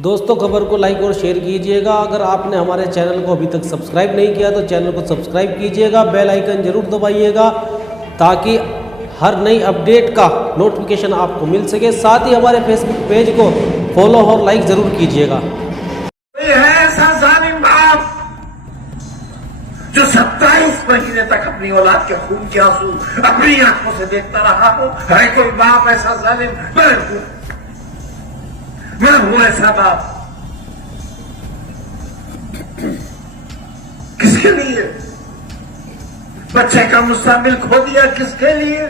दोस्तों खबर को लाइक और शेयर कीजिएगा। अगर आपने हमारे चैनल को अभी तक सब्सक्राइब नहीं किया तो चैनल को सब्सक्राइब कीजिएगा, बेल आइकन जरूर दबाइएगा ताकि हर नई अपडेट का नोटिफिकेशन आपको मिल सके। साथ ही हमारे फेसबुक पेज को फॉलो और लाइक जरूर कीजिएगा। है ऐसा जालिम बाप जो 27 महीने तक अपनी औलाद के खून के आंसू अपनी आंखों से देखता रहा हो? है कोई बाप ऐसा जालिम? मैं हूं ऐसा बाप। किसके लिए बच्चे का मुस्तकबिल खो दिया? किसके लिए?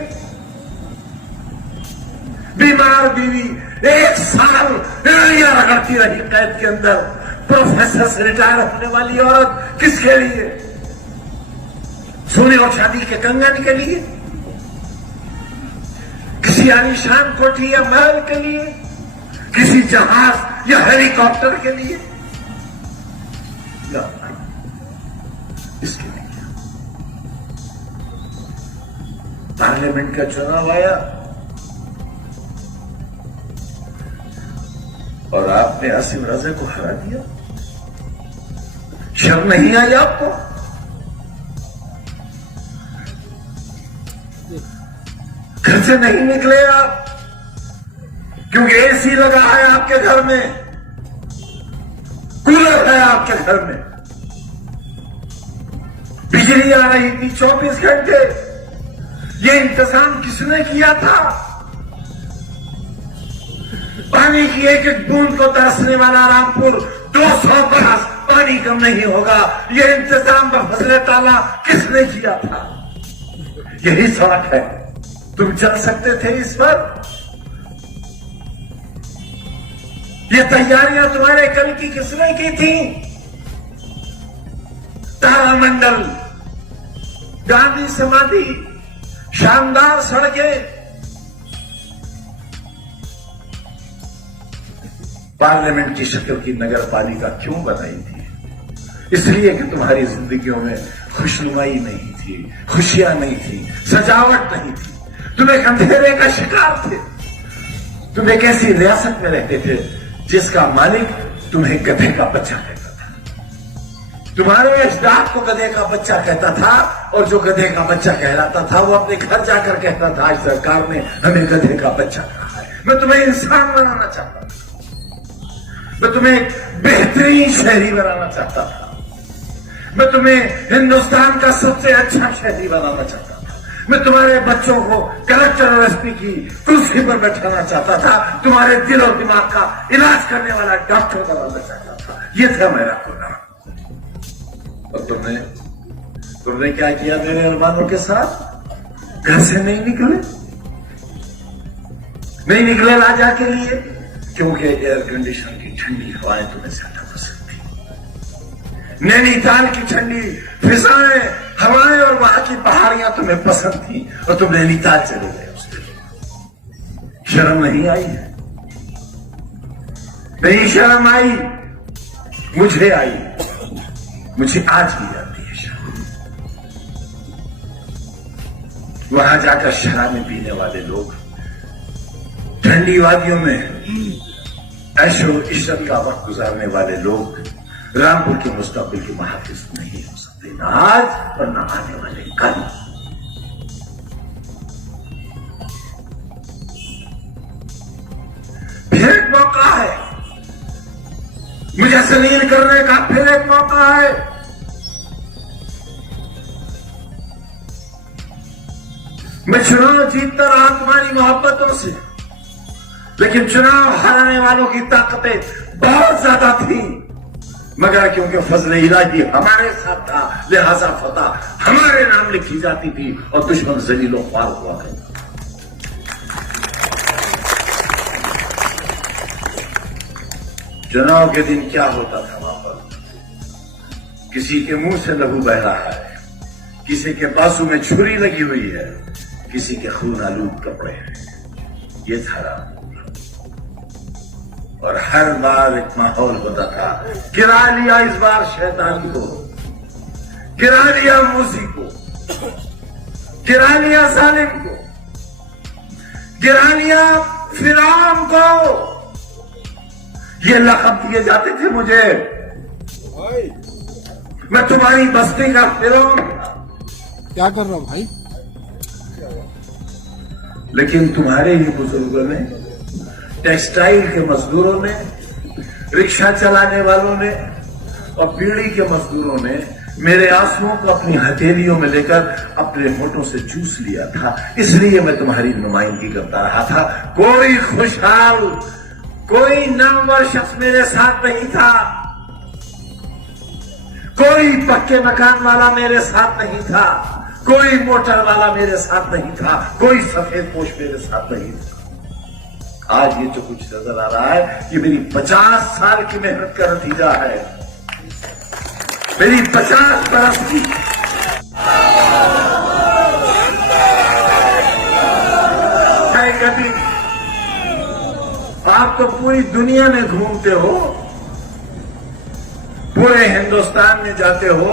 बीमार बीवी 1 साल एड़ियां रगड़ती रही कैद के अंदर। प्रोफेसर से रिटायर होने वाली औरत किसके लिए? सोने और चांदी के कंगन के लिए? किसी आलीशान कोठी या महल के लिए? किसी जहाज या हेलीकॉप्टर के लिए? इसके लिए पार्लियामेंट का चुनाव आया और आपने आसिम रजा को हरा दिया। शर्म नहीं आई आपको? घर से नहीं निकले आप क्योंकि एसी लगा है आपके घर में, कूलर है आपके घर में, बिजली आ रही थी 24 घंटे। ये इंतजाम किसने किया था? पानी की एक एक बूंद को तरसने वाला रामपुर 200 बरस पानी कम नहीं होगा। ये इंतजाम बफजले ताला किसने किया था? यही सड़क है, तुम चल सकते थे इस पर। ये तैयारियां तुम्हारे कल की किसने की थी? तारामंडल, गांधी समाधि, शानदार सड़कें। पार्लियामेंट की शक्ल की नगर पालिका क्यों बनाई थी? इसलिए कि तुम्हारी जिंदगियों में खुशनुमाई नहीं थी, खुशियां नहीं थी, सजावट नहीं थी। तुम एक अंधेरे का शिकार थे। तुम एक ऐसी रियासत में रहते थे जिसका मालिक तुम्हें गधे का बच्चा कहता था। तुम्हारे अजदाद को गधे का बच्चा कहता था और जो गधे का बच्चा कहलाता था वो अपने घर जाकर कहता था आज सरकार ने हमें गधे का बच्चा कहा है। मैं तुम्हें इंसान बनाना चाहता था, मैं तुम्हें बेहतरीन शहरी बनाना चाहता था, मैं तुम्हें हिंदुस्तान का सबसे अच्छा शहरी बनाना चाहता था। मैं तुम्हारे बच्चों को कलेक्टर और एसपी की कुर्सी पर बैठाना चाहता था, तुम्हारे दिल और दिमाग का इलाज करने वाला डॉक्टर बनाना चाहता था। ये था मेरा खुदा। और तुमने क्या किया मेरे अरमानों के साथ? घर से नहीं निकले राजा के लिए, क्योंकि एयर कंडीशन की ठंडी हवाएं तुम्हें ज्यादा पसंद थी। नैनीताल की ठंडी फिजाएं, हवाएं और वहां की पहाड़ियां तुम्हें पसंद थी और तुम नैनीताल चले गए। उसके लिए शर्म नहीं आई है? नहीं शर्म आई? मुझे आई, मुझे आज भी आती है शर्म। वहां जाकर शराबें पीने वाले लोग, ठंडी वादियों में ऐशो इशरत का वक्त गुजारने वाले लोग रामपुर के मुस्तकबिल के मुहाफिज नहीं हो सकते, न आज और न आने वाले कल। फिर एक मौका है मुझे जलील करने का, फिर एक मौका है। मैं चुनाव जीतता रहा तुम्हारी मोहब्बतों से, लेकिन चुनाव हराने वालों की ताकतें बहुत ज्यादा थी। मगर क्योंकि फजल इलाही हमारे साथ था, लिहाजा फतह हमारे नाम लिखी जाती थी और दुश्मन जलीलो ख्वार हुआ करता। चुनाव के दिन क्या होता था वहां पर? किसी के मुंह से लहू बह रहा है, किसी के बाजू में छुरी लगी हुई है, किसी के खून आलूद कपड़े हैं। ये था रामपुर। और हर बार एक माहौल होता था, गिरा लिया इस बार शैतानी को, गिरा लिया मूसी को, गिरा लिया जालिम को, गिरा लिया फिरौन को। ये लक़ब दिए जाते थे मुझे। मैं तुम्हारी बस्ती का फिरौन क्या कर रहा हूं भाई? लेकिन तुम्हारे ही बुजुर्गों ने, टेक्सटाइल के मजदूरों ने, रिक्शा चलाने वालों ने और बीड़ी के मजदूरों ने मेरे आंसुओं को अपनी हथेलियों में लेकर अपने होठों से चूस लिया था। इसलिए मैं तुम्हारी नुमाइंदगी करता रहा था। कोई खुशहाल, कोई नामवर शख्स मेरे साथ नहीं था, कोई पक्के मकान वाला मेरे साथ नहीं था, कोई मोटर वाला मेरे साथ नहीं था, कोई सफेद पोश मेरे साथ नहीं था। आज ये जो कुछ नजर आ रहा है, ये मेरी 50 साल की मेहनत का नतीजा है, मेरी 50 बरस की। कभी आप तो पूरी दुनिया में घूमते हो, पूरे हिंदुस्तान में जाते हो,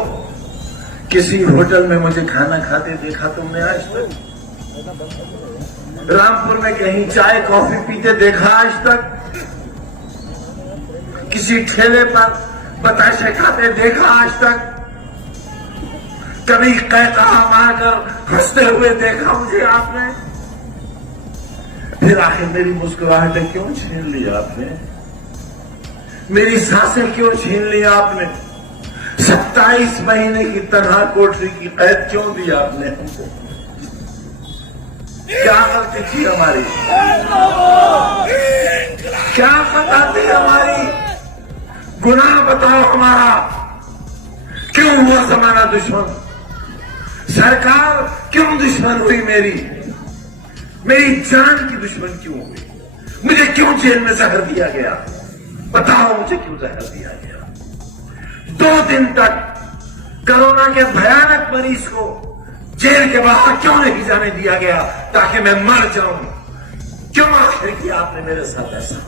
किसी होटल में मुझे खाना खाते देखा तुमने आज तक? रामपुर में कहीं चाय कॉफी पीते देखा आज तक? किसी ठेले पर बताशे खाते देखा आज तक? कभी कहकहा मारकर हंसते हुए देखा मुझे आपने? फिर आखिर मेरी मुस्कुराहटें क्यों छीन ली आपने? मेरी सांसें क्यों छीन ली आपने? 27 महीने की तनहा कोठरी की कैद क्यों दी आपने हमको? क्या गलती थी हमारी? क्या खता थी हमारी? गुनाह बताओ हमारा। क्यों हुआ जमाना दुश्मन? सरकार क्यों दुश्मन हुई मेरी? मेरी जान की दुश्मन क्यों हुई? मुझे क्यों जेल में जहर दिया गया? बताओ मुझे क्यों जहर दिया गया? 2 दिन तक कोरोना के भयानक मरीज को जेल के बाहर क्यों नहीं जाने दिया गया ताकि मैं मर जाऊं? क्यों आखिर किया आपने मेरे साथ ऐसा?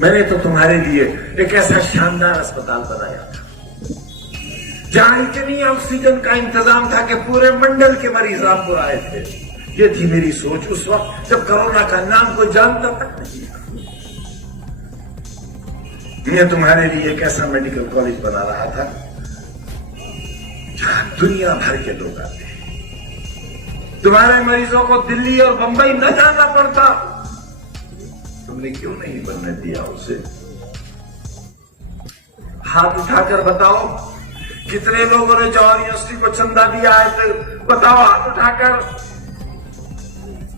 मैंने तो तुम्हारे लिए एक ऐसा शानदार अस्पताल बनाया था जहां इतनी ऑक्सीजन का इंतजाम था कि पूरे मंडल के मरीज रामपुर आए थे। ये थी मेरी सोच उस वक्त जब कोरोना का नाम कोई जानता तक नहीं था। मैं तुम्हारे लिए एक ऐसा मेडिकल कॉलेज बना रहा था जहां दुनिया भर के लोग आते हैं। तुम्हारे मरीजों को दिल्ली और बंबई न जाना पड़ता। तुमने क्यों नहीं बनने दिया उसे? हाथ उठाकर बताओ कितने लोगों ने जवाहर यूनिवर्सिटी को चंदा दिया है? तो बताओ हाथ उठाकर।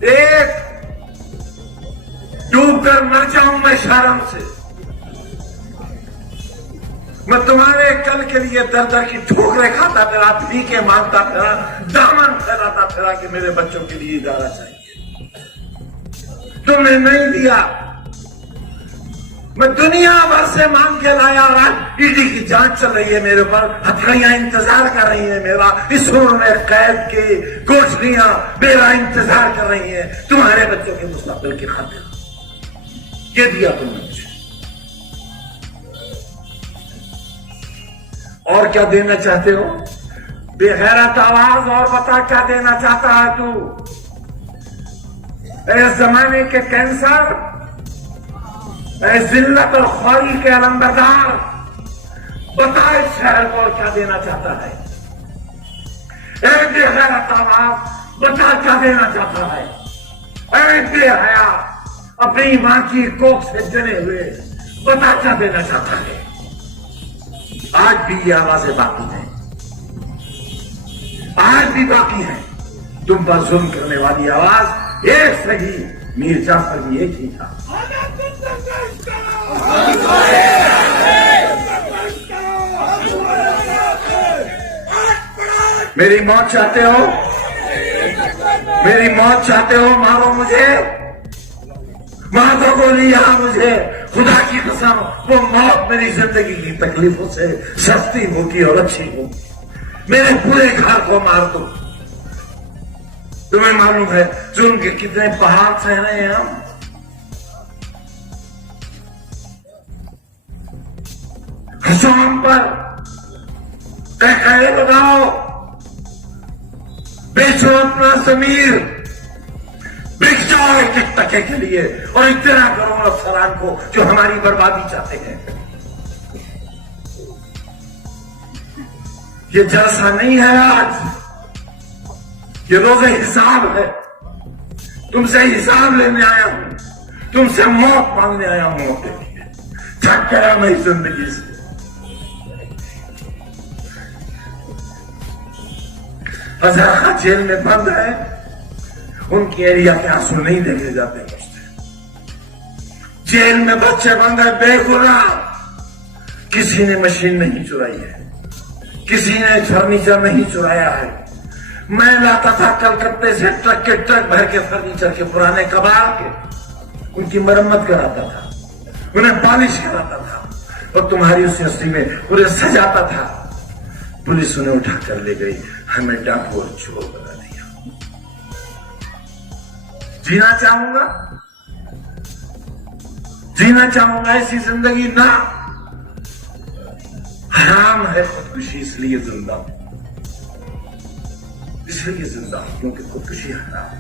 एक डूबकर मर जाऊं मैं शर्म से। मैं तुम्हारे कल के लिए दर दर की ठोकरें खाता फिरा, भीखे मांगता फिरा, दामन फैलाता फिरा कि मेरे बच्चों के लिए इदारा चाहिए। तुमने नहीं दिया। मैं दुनिया भर से मांग के लाया और आज ईडी की जांच चल रही है मेरे ऊपर। हथकड़ियां इंतजार कर रही हैं मेरा। इस उम्र में कैद की कोठरियां मेरा इंतजार कर रही हैं तुम्हारे बच्चों के मुस्तकबिल की खातिर। ये दिया तुमने मुझे। और क्या देना चाहते हो? बेगैरत आवाज और बता क्या देना चाहता है तू? इस जमाने के कैंसर, जिल्लत और ख्वारी के अलंबरदार, बता इस शहर को और क्या देना चाहता है? बेगैरत आवाज बता क्या देना चाहता है? बेहया अपनी मां की कोख से जने हुए बता क्या देना चाहता है? आज भी ये आवाजें बाकी हैं, आज भी बाकी है। तुम पर जुल्म करने वाली आवाज एक सही, मीर जाफर भी एक ही था। मेरी मौत चाहते हो? मेरी मौत चाहते हो? मारो मुझे, मार दो गोली यहां मुझे। खुदा की कसम वो मौत मेरी जिंदगी की तकलीफों से सस्ती होगी और अच्छी होगी। मेरे पूरे घर को मार दो। तुम्हें मालूम है जुल्म के कितने पहाड़ सह रहे हैं हम? हंसो हम पर, कहे लगाओ, बेचो अपना जमीर, बिक जाओ जाओ एक एक टके के लिए और इतना करो अफसरान को जो हमारी बर्बादी चाहते हैं। ये जलसा नहीं है आज, ये रोज़े हिसाब है। तुमसे हिसाब लेने आया हूं, तुमसे मौत मांगने आया हूं मौत के लिए। थक गया मैं इस जिंदगी से। हजारा जेल में बंद है, उनके एरिया के आंसू नहीं देखे जाते मुझसे। जेल में बच्चे बंद है बेगुनाह, किसी ने मशीन नहीं चुराई है, किसी ने फर्नीचर नहीं चुराया है। मैं लाता था कलकत्ते से ट्रक के ट्रक भर के फर्नीचर के पुराने कबाड़ के, उनकी मरम्मत कराता था, उन्हें पॉलिश कराता था और तुम्हारी उस रस्सी में उन्हें सजाता था। पुलिस उन्हें उठाकर ले गई, हमें डाकू और चोर बना दिया। जीना चाहूंगा ऐसी जिंदगी ना। हराम है खुदकुशी, इसलिए जिंदा हूं, इसलिए जिंदा हूं क्योंकि खुदकुशी हराम।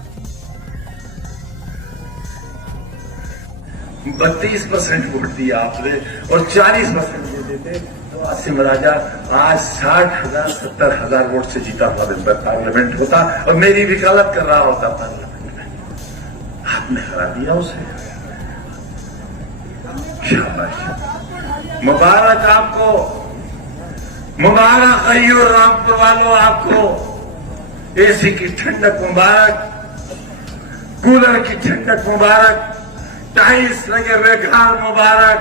32% वोट दिया आपने और 40% दे देते तो आसिम राजा आज 60,000 70,000 वोट से जीता हुआ पार्लियामेंट होता और मेरी वकालत कर रहा होता पार्लियामेंट में। आपने हरा दिया उसे। शाबाश, मुबारक आपको, मुबारक अय्यूर रामपुर वालों, आपको एसी की ठंडक मुबारक, कूलर की ठंडक मुबारक, टाइल्स लगे रेखाल मुबारक,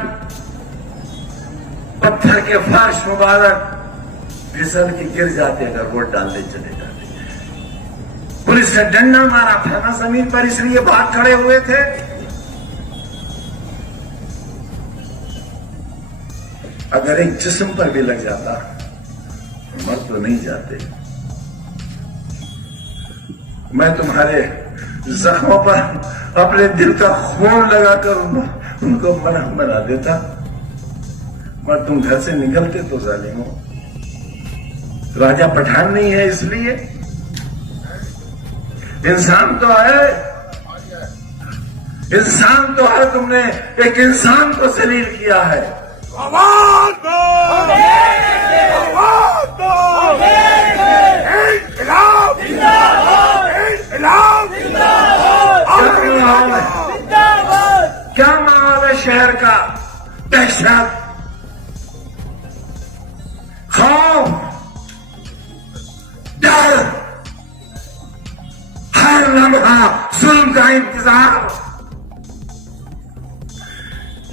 पत्थर के फर्श मुबारक, फिसल के गिर जाते अगर वोट डालने चले जाते। पुलिस ने डंडा मारा था ना जमीन पर, इसलिए भाग खड़े हुए थे। अगर एक जिस्म पर भी लग जाता मर तो नहीं जाते। मैं तुम्हारे जख्मों पर अपने दिल का खून लगाकर उनको मरहम बना देता, पर तुम घर से निकलते तो जालिमो। राजा पठान नहीं है इसलिए, इंसान तो है, इंसान तो है। तुमने एक इंसान को जलील किया है। आवाज दो, आवाज दो, इन्कलाब जिंदाबाद, इन्कलाब जिंदाबाद। क्या माहौल है शहर का? दहशत, खौफ, डर, हर लम्हा जुल्म का इंतजार।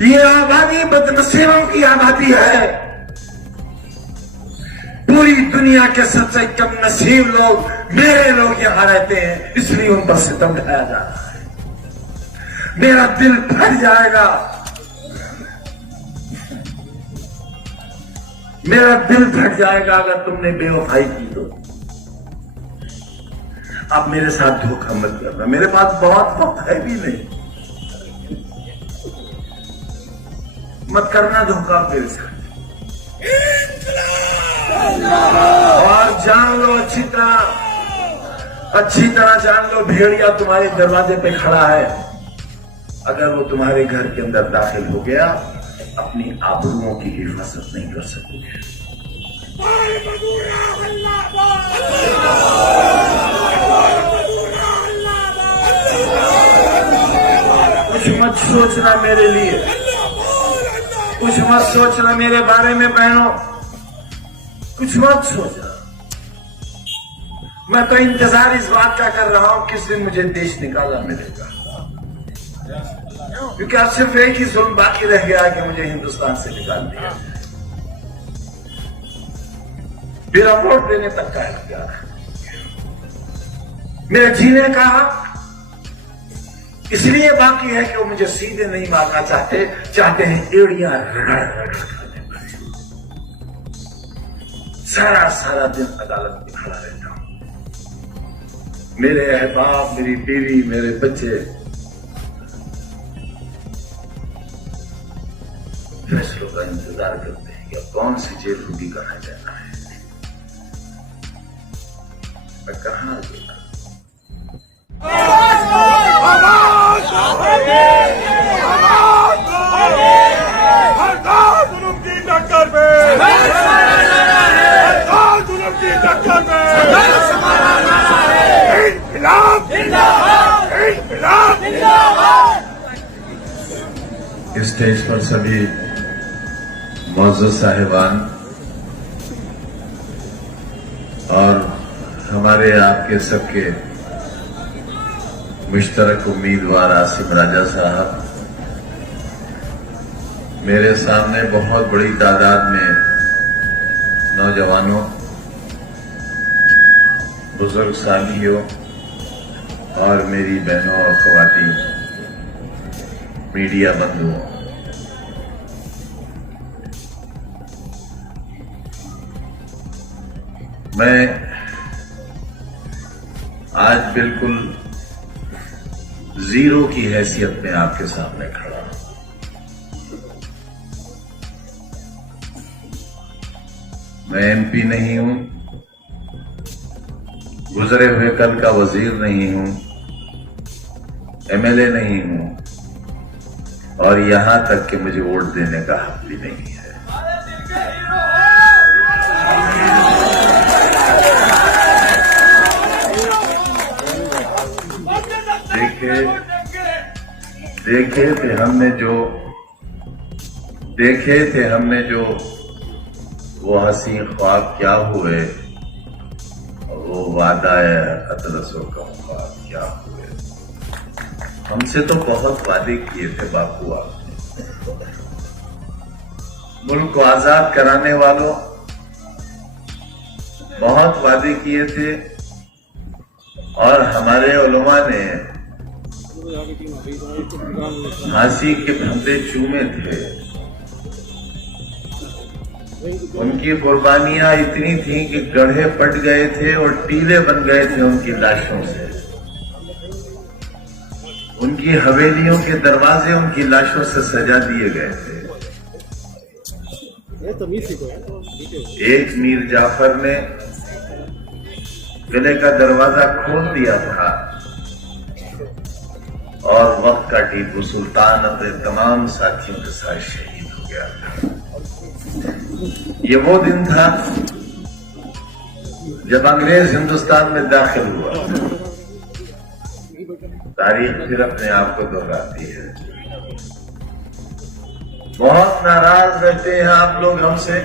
ये आबादी बदनसीबों की आबादी है। पूरी दुनिया के सबसे कम नसीब लोग, मेरे लोग यहां रहते हैं, इसलिए उन पर सितम ढाया जा रहा है। मेरा दिल फट जाएगा, मेरा दिल फट जाएगा अगर तुमने बेवफाई की तो। आप मेरे साथ धोखा मत करना, मेरे पास बहुत वक्त है भी नहीं। मत करना धोखा मेरे साथ। और जान लो अच्छी तरह जान लो, भेड़िया तुम्हारे दरवाजे पे खड़ा है। अगर वो तुम्हारे घर के अंदर दाखिल हो गया, अपनी आबरूओं की हिफाजत नहीं कर सकोगे। कुछ मत सोचना मेरे लिए, कुछ मत सोचना मेरे बारे में बहनों, कुछ मत सोचना। मैं तो इंतजार इस बात का कर रहा हूं किस दिन मुझे देश निकाला मिलेगा, क्योंकि अब सिर्फ एक ही जुल्म बाकी रह गया कि मुझे हिंदुस्तान से निकाल दिया। मेरा वोट देने तक का इख्तियार है, मेरे जीने का हक इसलिए बाकी है कि वो मुझे सीधे नहीं मारना चाहते हैं एड़ियां रगड़ रगड़ खाने पर। सारा दिन अदालत में खड़ा रहता हूं। मेरे अहबाब, मेरी बीवी, मेरे बच्चे फैसलों का इंतजार करते हैं कि कौन सी जेल होगी, कहां जाना है, मैं कहां जाना। हर जुल्म की टक्कर में, हर जुल्म की टक्कर में इन्कलाब, इन्कलाब। स्टेज पर सभी मौजूद साहिबान और हमारे आपके सबके मुश्तरक उम्मीदवार आसिम राजा साहब, मेरे सामने बहुत बड़ी तादाद में नौजवानों, बुजुर्ग साथियों और मेरी बहनों और ख्वातीन मीडिया बंधुओं, मैं आज बिल्कुल जीरो की हैसियत में आपके सामने खड़ा हूं। मैं एमपी नहीं हूं, गुजरे हुए कल का वजीर नहीं हूं, एमएलए नहीं हूं और यहां तक कि मुझे वोट देने का हक भी नहीं है। देखे थे हमने जो वो हसी ख्वाब क्या हुए, वो वादा अतरसों का ख्वाब क्या हुए। हमसे तो बहुत वादे किए थे बापू आपने, मुल्क को आजाद कराने वालों बहुत वादे किए थे और हमारे उलमा ने फांसी के फंदे चूमे थे। उनकी कुर्बानियां इतनी थीं कि गड्ढे पट गए थे और टीले बन गए थे उनकी लाशों से। उनकी हवेलियों के दरवाजे उनकी लाशों से सजा दिए गए थे। एक मीर जाफर ने किले का दरवाजा खोल दिया था और वक्त का टीपू सुल्तान अपने तमाम साथियों के साथ शहीद हो गया था। ये वो दिन था जब अंग्रेज हिंदुस्तान में दाखिल हुआ। तारीख फिर अपने आप को दोहराती है। बहुत नाराज रहते हैं आप लोग हमसे।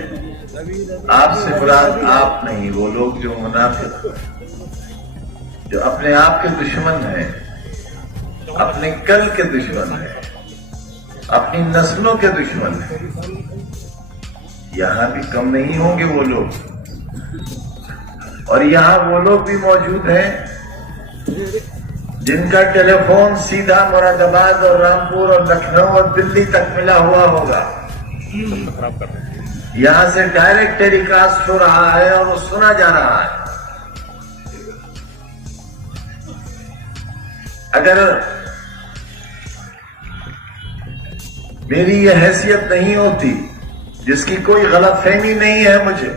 आपसे मुराद आप नहीं, वो लोग जो मुनाफिक, जो अपने आप के दुश्मन हैं, अपने कल के दुश्मन हैं, अपनी नस्लों के दुश्मन हैं। यहां भी कम नहीं होंगे वो लोग, और यहां वो लोग भी मौजूद हैं जिनका टेलीफोन सीधा मुरादाबाद और रामपुर और लखनऊ और दिल्ली तक मिला हुआ होगा। यहां से डायरेक्ट टेलीकास्ट हो रहा है और वो सुना जा रहा है। अगर मेरी ये हैसियत नहीं होती, जिसकी कोई गलतफहमी नहीं है मुझे,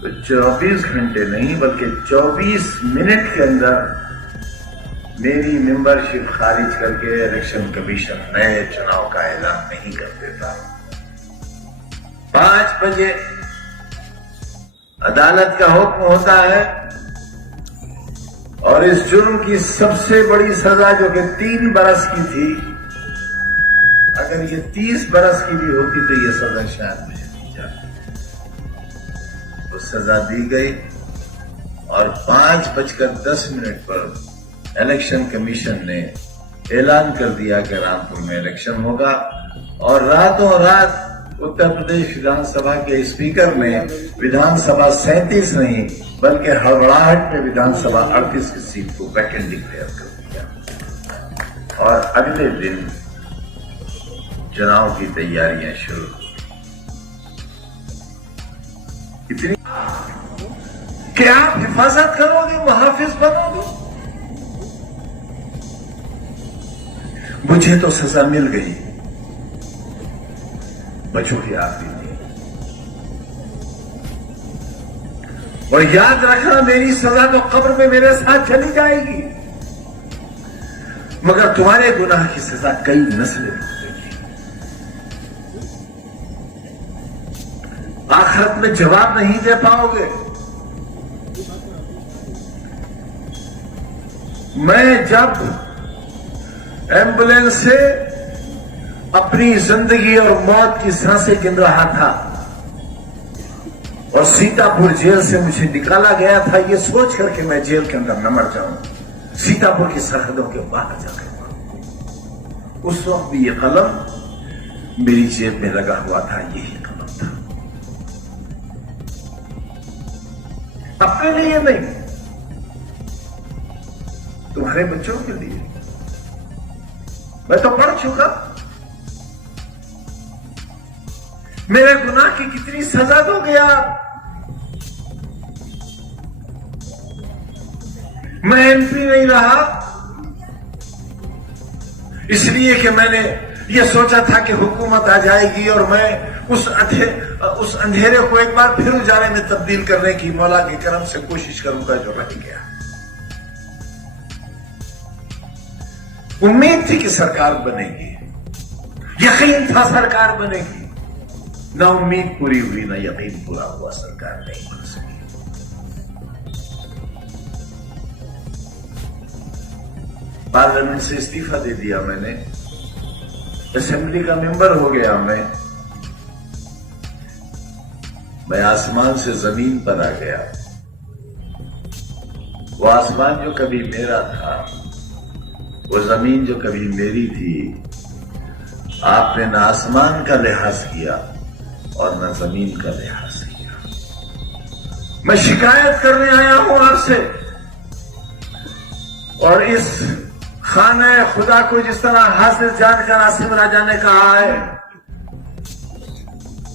तो 24 घंटे नहीं बल्कि 24 मिनट के अंदर मेरी मेंबरशिप खारिज करके इलेक्शन कमीशन नए चुनाव का ऐलान नहीं कर देता। 5 बजे अदालत का हुक्म होता है और इस जुर्म की सबसे बड़ी सजा जो कि 3 बरस की थी, अगर ये 30 बरस की भी होती तो ये सजा शायद मुझे दी जाती। तो सजा दी गई और 5:10 पर इलेक्शन कमीशन ने ऐलान कर दिया कि रामपुर में इलेक्शन होगा। और रातों रात उत्तर प्रदेश विधानसभा के स्पीकर ने विधानसभा 37 नहीं बल्कि हड़बड़ाहट में विधानसभा 38 की सीट को वैकेंट डिक्लेयर कर दिया और अगले दिन चुनाव की तैयारियां शुरू। इतनी क्या आप हिफाजत करोगे, मुहाफिज बनोगे? मुझे तो सजा मिल गई, बच्चों की आप भी नहीं। और याद रखना, मेरी सजा तो कब्र में मेरे साथ चली जाएगी। मगर तुम्हारे गुनाह की सजा कई नस्लें भुगतेंगी। आखिरत में जवाब नहीं दे पाओगे। मैं जब एम्बुलेंस से अपनी जिंदगी और मौत की सांसें गिन रहा था और सीतापुर जेल से मुझे निकाला गया था, ये सोच करके मैं जेल के अंदर न मर जाऊं, सीतापुर की सरहदों के बाहर जाकर, उस वक्त भी ये कलम मेरी जेब में लगा हुआ था। यही कलम था, अपने लिए नहीं, तुम्हारे बच्चों के लिए। मैं तो पढ़ चुका, मेरे गुनाह की कितनी सजा दोगे आप। मैं एमपी नहीं रहा इसलिए कि मैंने ये सोचा था कि हुकूमत आ जाएगी और मैं उस अंधेरे को एक बार फिर उजाले में तब्दील करने की मौला के करम से कोशिश करूंगा जो रह गया। उम्मीद थी कि सरकार बनेगी, यकीन था सरकार बनेगी, ना उम्मीद पूरी हुई ना यकीन पूरा हुआ, सरकार नहीं बन सकी। पार्लियामेंट से इस्तीफा दे दिया मैंने, असेंबली का मेंबर हो गया मैं आसमान से जमीन पर आ गया। वो आसमान जो कभी मेरा था, वो जमीन जो कभी मेरी थी, आपने न आसमान का लिहाज किया और न जमीन का लिहाज किया। मैं शिकायत करने आया हूं आपसे, और इस खाने खुदा को जिस तरह हासिल जानकर आसिम राजा ने कहा है,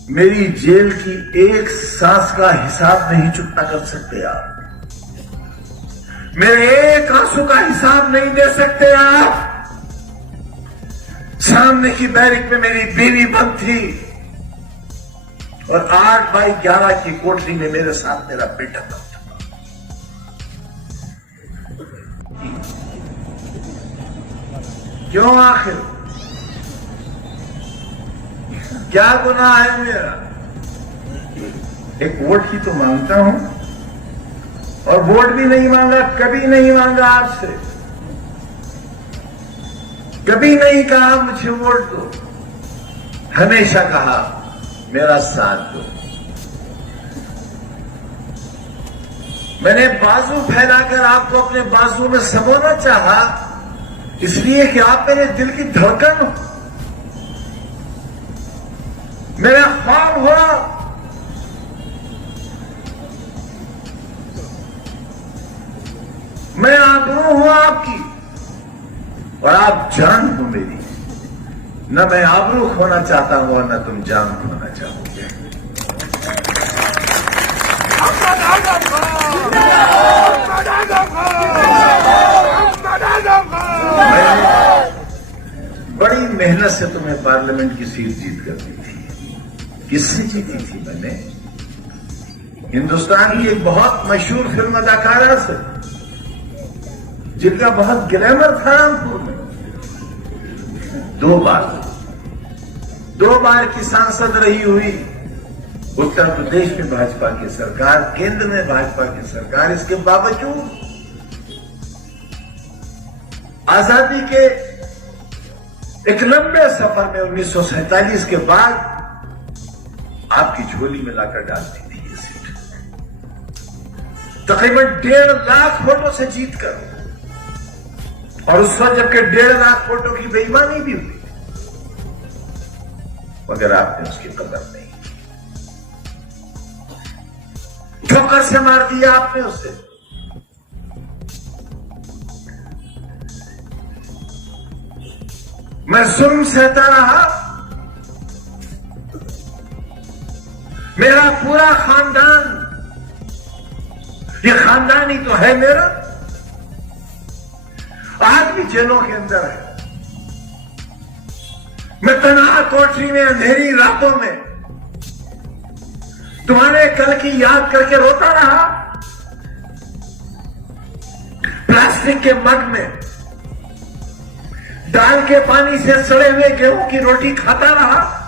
मेरी जेल की एक सांस का हिसाब नहीं चुकता कर सकते आप, मेरे एक आंसू का हिसाब नहीं दे सकते आप। सामने की बैरिक में मेरी बीवी बंद थी और 8x11 की कोठरी में मेरे साथ मेरा बेटा बंद था। क्यों आखिर क्या गुनाह है मेरा? एक वोट ही तो मांगता हूं, और वोट भी नहीं मांगा, कभी नहीं मांगा आपसे, कभी नहीं कहा मुझे वोट दो, हमेशा कहा मेरा साथ दो। मैंने बाजू फैलाकर आपको अपने बाजू में समोना चाहा, इसलिए कि आप मेरे दिल की धड़कन हो, मेरा ख्वाब हो। मैं आबरू हूं आपकी और आप जान हो मेरी। न मैं आबरू खोना चाहता हूं और न तुम जान खोना चाहोगे। बड़ी मेहनत से तुम्हें पार्लियामेंट की सीट जीत कर दी थी। किससे जीती थी मैंने? हिंदुस्तान की एक बहुत मशहूर फिल्म अदाकारा से, जिनका बहुत ग्लैमर था रामपुर में। 2 बार की सांसद रही हुई, उत्तर प्रदेश में भाजपा की सरकार, केंद्र में भाजपा की सरकार। इसके बावजूद आजादी के एक लंबे सफर में 1947 के बाद आपकी झोली में लाकर डाल दी थी ये सीट, तकरीबन 1.5 लाख वोटों से जीतकर। और उस वक्त जबकि 1.5 लाख वोटों की बेईमानी भी हुई, मगर आपने उसकी कदर नहीं की, ठोकर से मार दिया आपने उसे। मैं जुल्म सहता रहा, मेरा पूरा खानदान, ये खानदान ही तो है मेरा, आज भी जेलों के अंदर है। मैं तन्हा कोठरी में अंधेरी रातों में तुम्हारे कल की याद करके रोता रहा। प्लास्टिक के मग में दाल के पानी से सड़े हुए गेहूं की रोटी खाता रहा